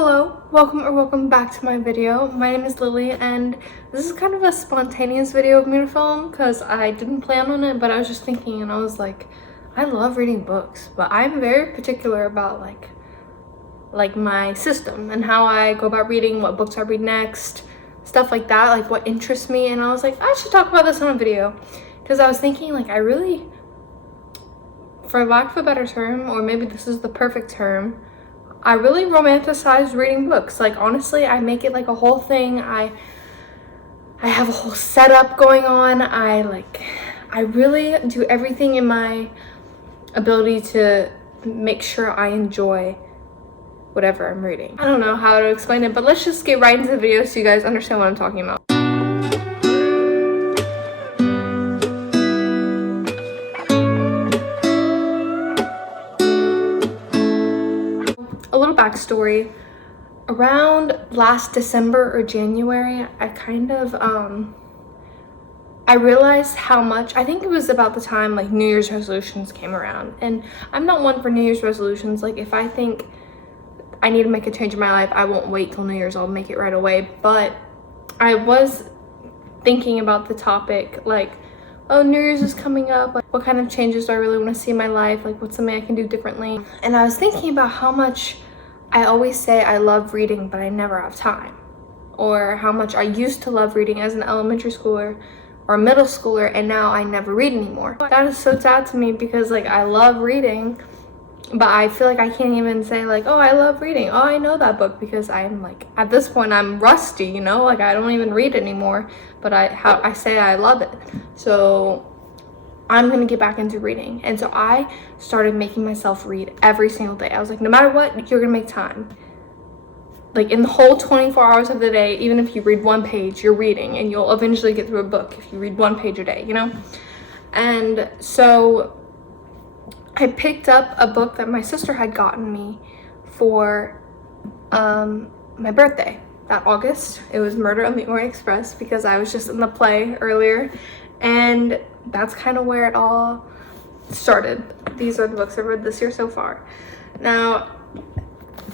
Hello, welcome back to my video. My name is Lily and this is kind of a spontaneous video of me to film because I didn't plan on it, but I was just thinking and I was like, I love reading books, but I'm very particular about like my system and how I go about reading, what books I read next, stuff like that, like what interests me. And I was like, I should talk about this on a video because I was thinking like I really, for lack of a better term, or maybe this is the perfect term, I really romanticize reading books. Like honestly, I make it like a whole thing. I have a whole setup going on. I really do everything in my ability to make sure I enjoy whatever I'm reading. I don't know how to explain it, but let's just get right into the video so you guys understand what I'm talking about. A little backstory. Around last December or January, I kind of I realized how much, I think it was about the time like New Year's resolutions came around, and I'm not one for New Year's resolutions. Like if I think I need to make a change in my life, I won't wait till New Year's, I'll make it right away. But I was thinking about the topic, like, oh, New Year's is coming up, like what kind of changes do I really want to see in my life, like what's something I can do differently. And I was thinking about how much I always say I love reading but I never have time, or how much I used to love reading as an elementary schooler or a middle schooler and now I never read anymore. That is so sad to me because like I love reading, but I feel like I can't even say like, oh, I love reading, oh, I know that book, because I'm like, at this point I'm rusty, you know, like I don't even read anymore, but I say I love it. So I'm gonna get back into reading. And so I started making myself read every single day. I was like, no matter what, you're gonna make time. Like in the whole 24 hours of the day, even if you read one page, you're reading, and you'll eventually get through a book if you read one page a day, you know? And so I picked up a book that my sister had gotten me for my birthday that August. It was Murder on the Orient Express, because I was just in the play earlier, and that's kind of where it all started. These are the books I've read this year so far. Now,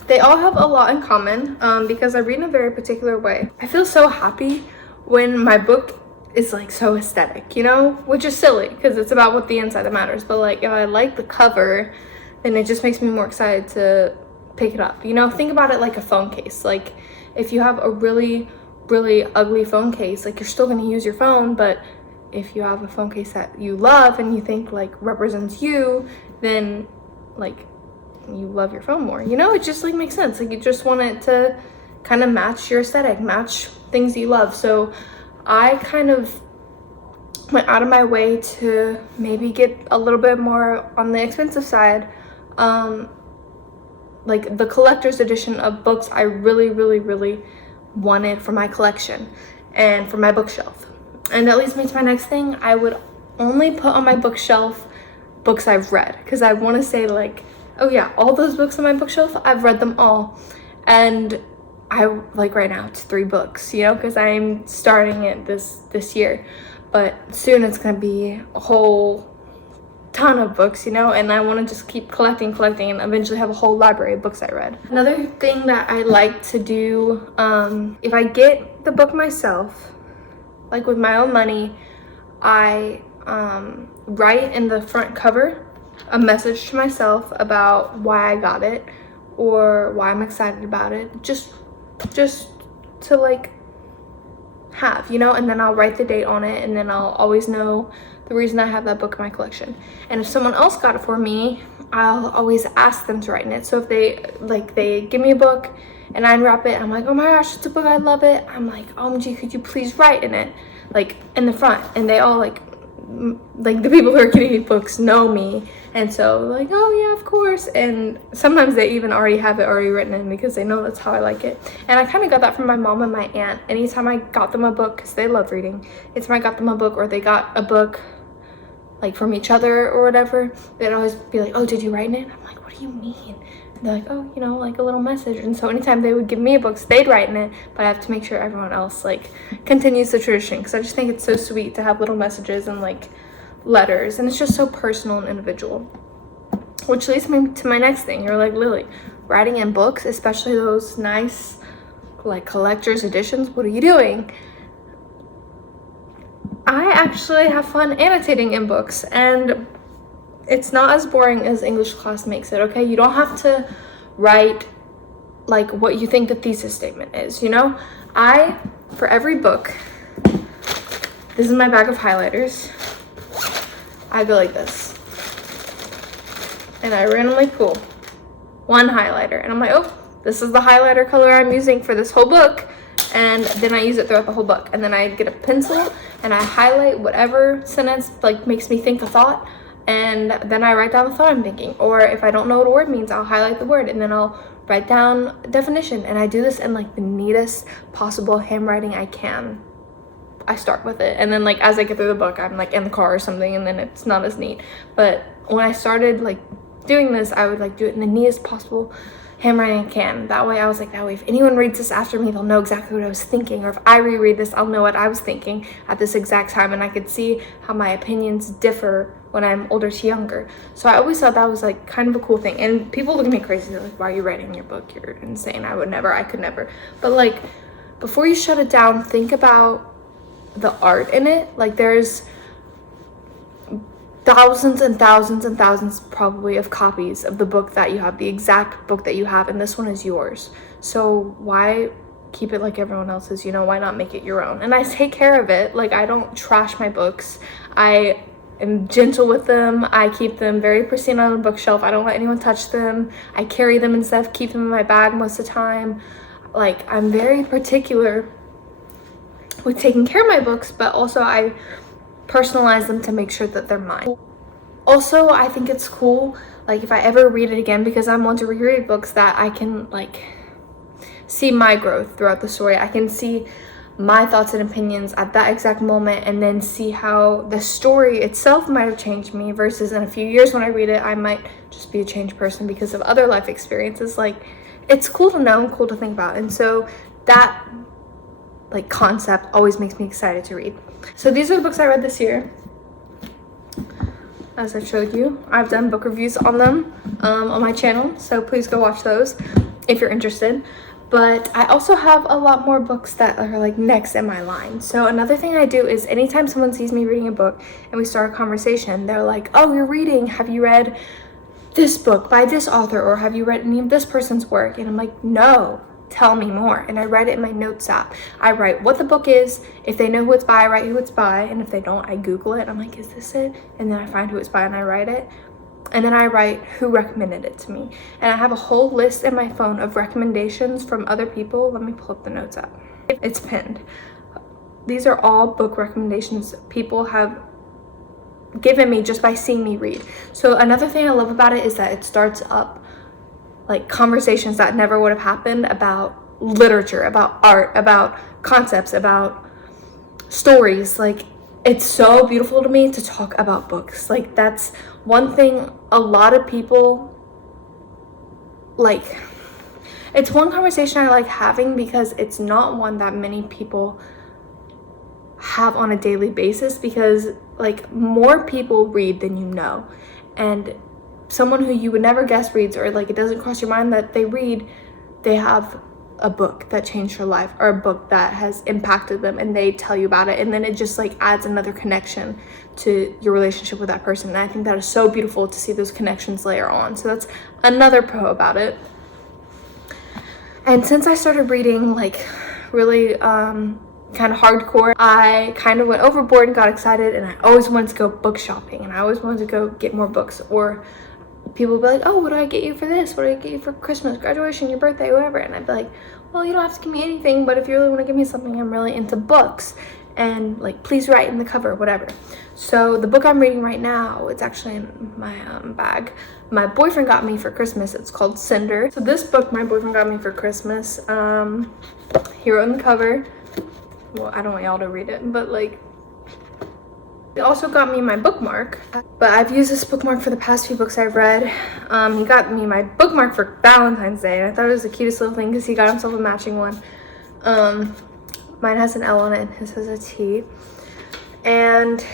they all have a lot in common because I read in a very particular way. I feel so happy when my book is like so aesthetic, you know, which is silly because it's about what the inside that matters. But like if I like the cover, then it just makes me more excited to pick it up. You know, think about it like a phone case. Like if you have a really ugly phone case, like you're still going to use your phone, but if you have a phone case that you love and you think like represents you, then like you love your phone more, you know? It just like makes sense. Like you just want it to kind of match your aesthetic, match things you love. So I kind of went out of my way to maybe get a little bit more on the expensive side, like the collector's edition of books I really wanted for my collection and for my bookshelf. And that leads me to my next thing. I would only put on my bookshelf books I've read, because I want to say like, oh yeah, all those books on my bookshelf, I've read them all. And I like right now it's 3 books, you know, because I'm starting it this year, but soon it's gonna be a whole ton of books, you know, and I want to just keep collecting and eventually have a whole library of books I read. Another thing that I like to do, if I get the book myself, like with my own money, I write in the front cover a message to myself about why I got it or why I'm excited about it, just to like have, you know, and then I'll write the date on it, and then I'll always know the reason I have that book in my collection. And if someone else got it for me, I'll always ask them to write in it. So if they give me a book and I unwrap it, I'm like, oh my gosh, it's a book, I love it, I'm like, OMG, could you please write in it, like in the front? And they all like the people who are getting these books know me, and so like, oh yeah, of course. And sometimes they even already have it already written in because they know that's how I like it. And I kind of got that from my mom and my aunt. Anytime I got them a book, because they love reading, anytime I got them a book or they got a book like from each other or whatever, they'd always be like, oh, did you write in it? I'm like, what do you mean? And they're like, oh, you know, like a little message. And so anytime they would give me a book, they'd write in it, but I have to make sure everyone else like continues the tradition, because I just think it's so sweet to have little messages and like letters, and it's just so personal and individual. Which leads me to my next thing. You're like, Lily, writing in books, especially those nice like collector's editions, what are you doing? I actually have fun annotating in books, and it's not as boring as English class makes it, okay? You don't have to write like what you think the thesis statement is, you know? For every book, this is my bag of highlighters. I go like this. And I randomly pull one highlighter. And I'm like, oh, this is the highlighter color I'm using for this whole book. And then I use it throughout the whole book. And then I get a pencil and I highlight whatever sentence like makes me think a thought. And then I write down the thought I'm thinking. Or if I don't know what a word means, I'll highlight the word and then I'll write down definition. And I do this in like the neatest possible handwriting I can. I start with it, and then like as I get through the book, I'm like in the car or something, and then it's not as neat. But when I started like doing this, I would like do it in the neatest possible handwriting I can. That way I was like, that way if anyone reads this after me, they'll know exactly what I was thinking, or if I reread this, I'll know what I was thinking at this exact time. And I could see how my opinions differ when I'm older to younger. So I always thought that was like kind of a cool thing. And people look at me crazy, they're like, why are you writing your book? You're insane. I could never. But like, before you shut it down, think about the art in it. Like, there's thousands and thousands and thousands probably of copies of the book that you have, the exact book that you have, and this one is yours. So why keep it like everyone else's? You know, why not make it your own? And I take care of it. Like, I don't trash my books. I am gentle with them. I keep them very pristine on a bookshelf. I don't let anyone touch them. I carry them and stuff, keep them in my bag most of the time. Like, I'm very particular with taking care of my books, but also I personalize them to make sure that they're mine. Also, I think it's cool, like if I ever read it again, because I'm one to reread books, that I can like see my growth throughout the story. I can see my thoughts and opinions at that exact moment, and then see how the story itself might have changed me, versus in a few years when I read it, I might just be a changed person because of other life experiences. Like, it's cool to know and cool to think about. And so that like concept always makes me excited to read. So these are the books I read this year. As I showed you, I've done book reviews on them on my channel, so please go watch those if you're interested. But I also have a lot more books that are like next in my line. So another thing I do is anytime someone sees me reading a book and we start a conversation, they're like, oh, you're reading, have you read this book by this author, or have you read any of this person's work? And I'm like, no, tell me more. And I write it in my notes app. I write what the book is. If they know who it's by, I write who it's by. And if they don't, I Google it. I'm like, is this it? And then I find who it's by and I write it. And then I write who recommended it to me. And I have a whole list in my phone of recommendations from other people. Let me pull up the notes app. It's pinned. These are all book recommendations people have given me just by seeing me read. So another thing I love about it is that it starts up like conversations that never would have happened about literature, about art, about concepts, about stories. Like, it's so beautiful to me to talk about books. Like, that's one thing a lot of people like. It's one conversation I like having because it's not one that many people have on a daily basis, because like more people read than you know, and someone who you would never guess reads, or like it doesn't cross your mind that they read, they have a book that changed their life, or a book that has impacted them, and they tell you about it, and then it just like adds another connection to your relationship with that person. And I think that is so beautiful to see those connections layer on. So that's another pro about it. And since I started reading like really kind of hardcore, I kind of went overboard and got excited, and I always wanted to go book shopping, and I always wanted to go get more books. Or people would be like, oh, what do I get you for this? What do I get you for Christmas, graduation, your birthday, whatever? And I'd be like, well, you don't have to give me anything, but if you really want to give me something, I'm really into books, and like, please write in the cover, whatever. So the book I'm reading right now, it's actually in my bag. My boyfriend got me for Christmas. It's called Cinder. So this book my boyfriend got me for Christmas. He wrote on the cover. Well, I don't want y'all to read it, but like, he also got me my bookmark, but I've used this bookmark for the past few books I've read. He got me my bookmark for Valentine's Day, and I thought it was the cutest little thing because he got himself a matching one. Mine has an L on it and his has a T. And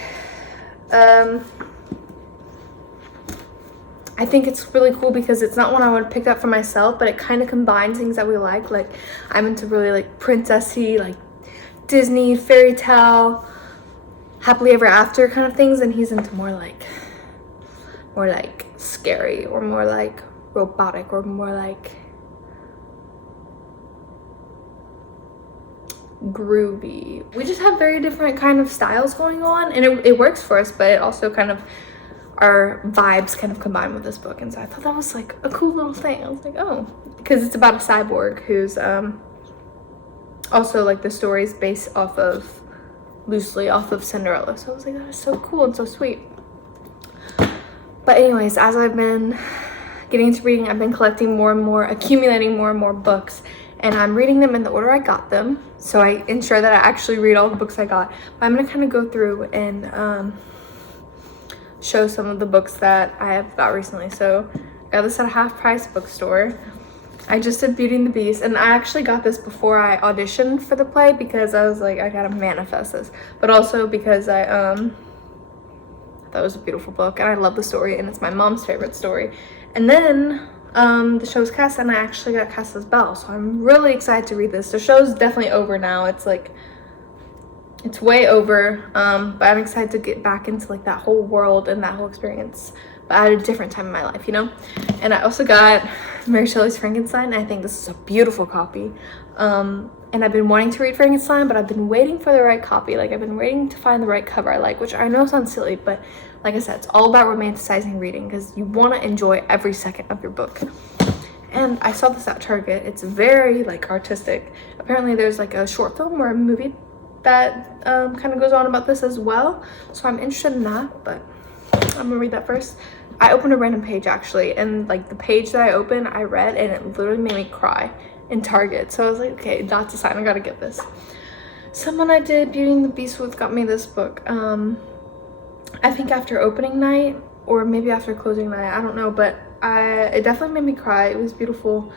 I I think it's really cool because it's not one I would have picked up for myself, but it kind of combines things that we like. Like, I'm into really like princessy, like Disney, fairy tale, happily ever after kind of things, and he's into more like scary, or more like robotic, or more like groovy. We just have very different kind of styles going on, and it works for us, but it also kind of, our vibes kind of combine with this book. And so I thought that was like a cool little thing. I was like, oh, because it's about a cyborg who's also, like, the story is based loosely off of Cinderella. So I was like, that is so cool and so sweet. But anyways, as I've been getting into reading, I've been collecting more and more, accumulating more and more books, and I'm reading them in the order I got them, so I ensure that I actually read all the books I got. But I'm gonna kind of go through and show some of the books that I have got recently. So I got this at a half-price bookstore. I just did Beauty and the Beast, and I actually got this before I auditioned for the play, because I was like, I gotta manifest this, but also because I thought it was a beautiful book, and I love the story, and it's my mom's favorite story. And then the show's cast, and I actually got cast as Belle, so I'm really excited to read this. The show's definitely over now. It's like, it's way over, but I'm excited to get back into like that whole world and that whole experience, but at a different time in my life, you know. And I also got Mary Shelley's Frankenstein, and I think this is a beautiful copy. And I've been wanting to read Frankenstein, but I've been waiting for the right copy. Like, I've been waiting to find the right cover I like, which I know sounds silly, but like I said, it's all about romanticizing reading, because you want to enjoy every second of your book. And I saw this at Target. It's very like artistic. Apparently there's like a short film or a movie that kind of goes on about this as well, so I'm interested in that, but I'm gonna read that first. I opened a random page actually, and like the page that I opened, I read, and it literally made me cry in Target. So I was like, okay, that's a sign, I gotta get this. Someone I did Beauty and the Beast with got me this book. I think after opening night, or maybe after closing night, I don't know, but it definitely made me cry. It was beautiful.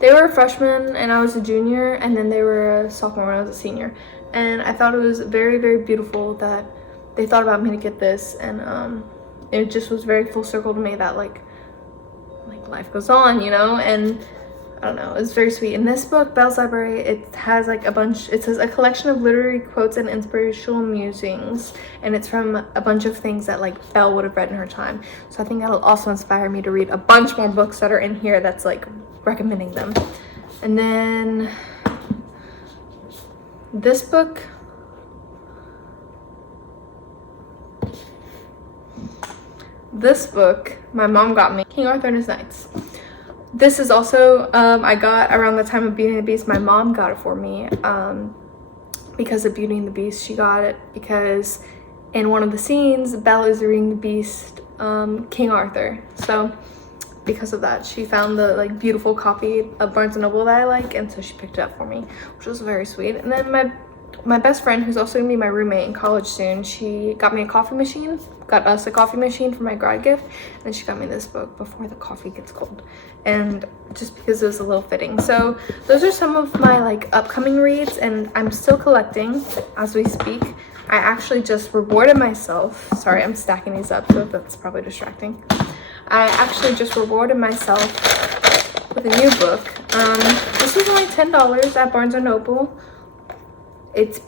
They were a freshman and I was a junior, and then they were a sophomore and I was a senior, and I thought it was very, very beautiful that they thought about me to get this. And it just was very full circle to me that like life goes on, you know. And I don't know, it's very sweet. In this book, Belle's Library, it has like it says a collection of literary quotes and inspirational musings, and it's from a bunch of things that like Belle would have read in her time. So I think that'll also inspire me to read a bunch more books that are in here that's like recommending them. And then this book, my mom got me, King Arthur and His Knights. This is also, I got around the time of Beauty and the Beast. My mom got it for me because of Beauty and the Beast. She got it because in one of the scenes, Belle is reading the Beast, King Arthur. So because of that, she found the like beautiful copy of Barnes & Noble that I like, and so she picked it up for me, which was very sweet. And then my best friend, who's also gonna be my roommate in college soon, she got me a coffee machine, got us a coffee machine for my grad gift, and she got me this book, Before the Coffee Gets Cold, and just because it was a little fitting. So those are some of my like upcoming reads, and I'm still collecting as we speak. I actually just rewarded myself, sorry, I'm stacking these up, so that's probably distracting. I actually just rewarded myself with a new book. This was only $10 at Barnes & Noble. It's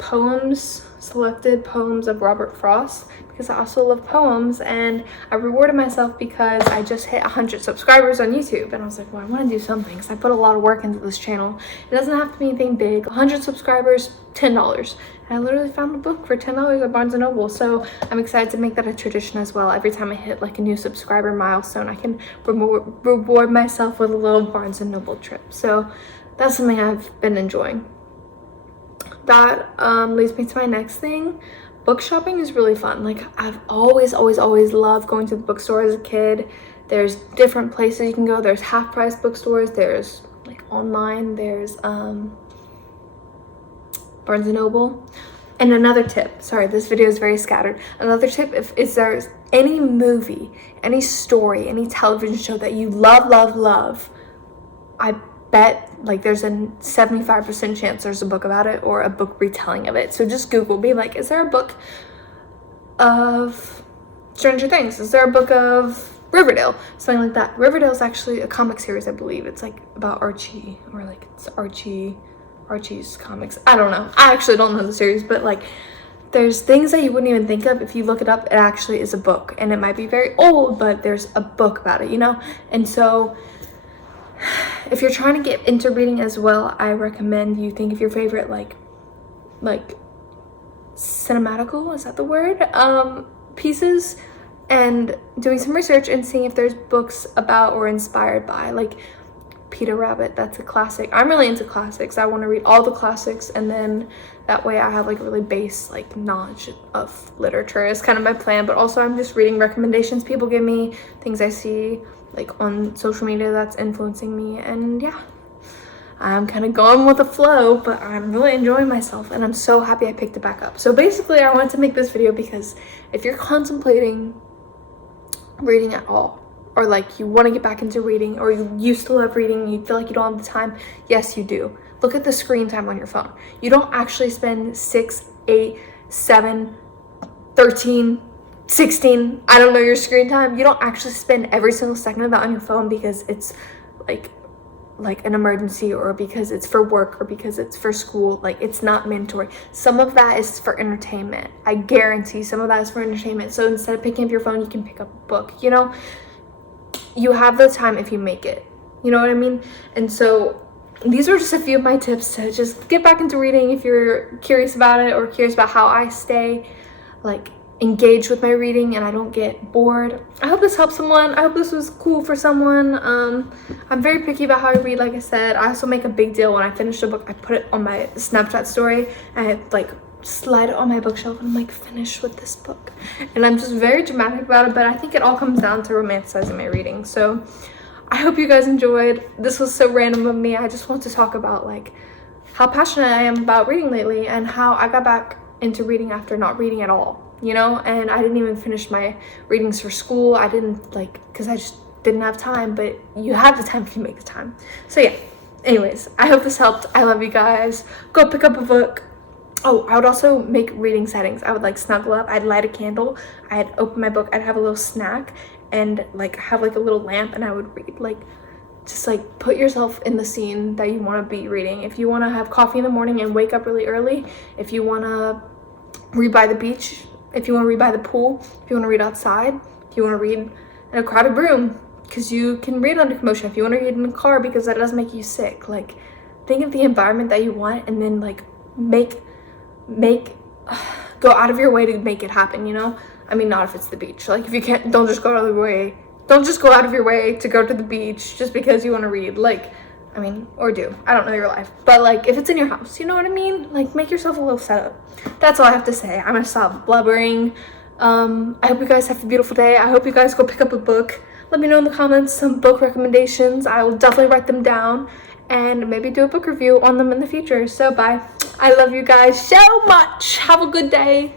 selected poems of Robert Frost, because I also love poems, and I rewarded myself because I just hit 100 subscribers on YouTube, and I was like, well, I want to do something because I put a lot of work into this channel. It doesn't have to be anything big. 100 subscribers, $10. And I literally found a book for $10 at Barnes & Noble, so I'm excited to make that a tradition as well. Every time I hit like a new subscriber milestone, I can reward myself with a little Barnes & Noble trip. So that's something I've been enjoying. That leads me to my next thing. Book shopping is really fun. Like, I've always loved going to the bookstore as a kid. There's different places you can go. There's half-price bookstores. There's like online. There's Barnes & Noble. And another tip, sorry, this video is very scattered. Another tip is there's any movie, any story, any television show that you love, I bet like there's a 75% chance there's a book about it or a book retelling of it. So just Google, be like, is there a book of Stranger Things? Is there a book of Riverdale? Something like that. Riverdale is actually a comic series, I believe. It's like about Archie, or like it's Archie's comics. I don't know. I actually don't know the series, but like there's things that you wouldn't even think of. If you look it up, it actually is a book, and it might be very old, but there's a book about it, you know? And so if you're trying to get into reading as well, I recommend you think of your favorite like cinematical, is that the word, pieces, and doing some research and seeing if there's books about or inspired by, like Peter Rabbit. That's a classic. I'm really into classics. I want to read all the classics, and then that way I have like really base like knowledge of literature is kind of my plan. But also I'm just reading recommendations people give me, things I see like on social media that's influencing me, and yeah, I'm kind of going with the flow, but I'm really enjoying myself, and I'm so happy I picked it back up. So basically I wanted to make this video because if you're contemplating reading at all, or like you want to get back into reading, or you used to love reading, you feel like you don't have the time, yes you do. Look at the screen time on your phone. You don't actually spend 6, 8, 7, 13, 16, I don't know your screen time. You don't actually spend every single second of that on your phone because it's like an emergency, or because it's for work, or because it's for school. Like, it's not mandatory. Some of that is for entertainment. I guarantee some of that is for entertainment. So instead of picking up your phone, you can pick up a book, you know? You have the time if you make it, you know what I mean? And so these are just a few of my tips to just get back into reading if you're curious about it, or curious about how I stay like engaged with my reading and I don't get bored. I hope this helps someone. I hope this was cool for someone. I'm very picky about how I read, like I said. I also make a big deal when I finish a book. I put it on my Snapchat story, and I like slide it on my bookshelf, and I'm like, finish with this book. And I'm just very dramatic about it, but I think it all comes down to romanticizing my reading. So I hope you guys enjoyed. This was so random of me. I just want to talk about like how passionate I am about reading lately, and how I got back into reading after not reading at all, you know? And I didn't even finish my readings for school. I didn't, like, because I just didn't have time, but you have the time if you make the time. So yeah, anyways, I hope this helped. I love you guys. Go pick up a book. Oh, I would also make reading settings. I would like snuggle up, I'd light a candle, I'd open my book, I'd have a little snack, and like have like a little lamp, and I would read. Like, just like put yourself in the scene that you want to be reading. If you want to have coffee in the morning and wake up really early, if you want to read by the beach, if you want to read by the pool, if you want to read outside, if you want to read in a crowded room, because you can read under commotion, if you want to read in a car because that does make you sick. Like, think of the environment that you want, and then like go out of your way to make it happen, you know? I mean, not if it's the beach. Like, if you can't, don't just go out of your way. Don't just go out of your way to go to the beach just because you want to read. Like, I mean, or do. I don't know your life. But like, if it's in your house, you know what I mean? Like, make yourself a little setup. That's all I have to say. I'm gonna stop blubbering. I hope you guys have a beautiful day. I hope you guys go pick up a book. Let me know in the comments some book recommendations. I will definitely write them down and maybe do a book review on them in the future. So bye. I love you guys so much. Have a good day.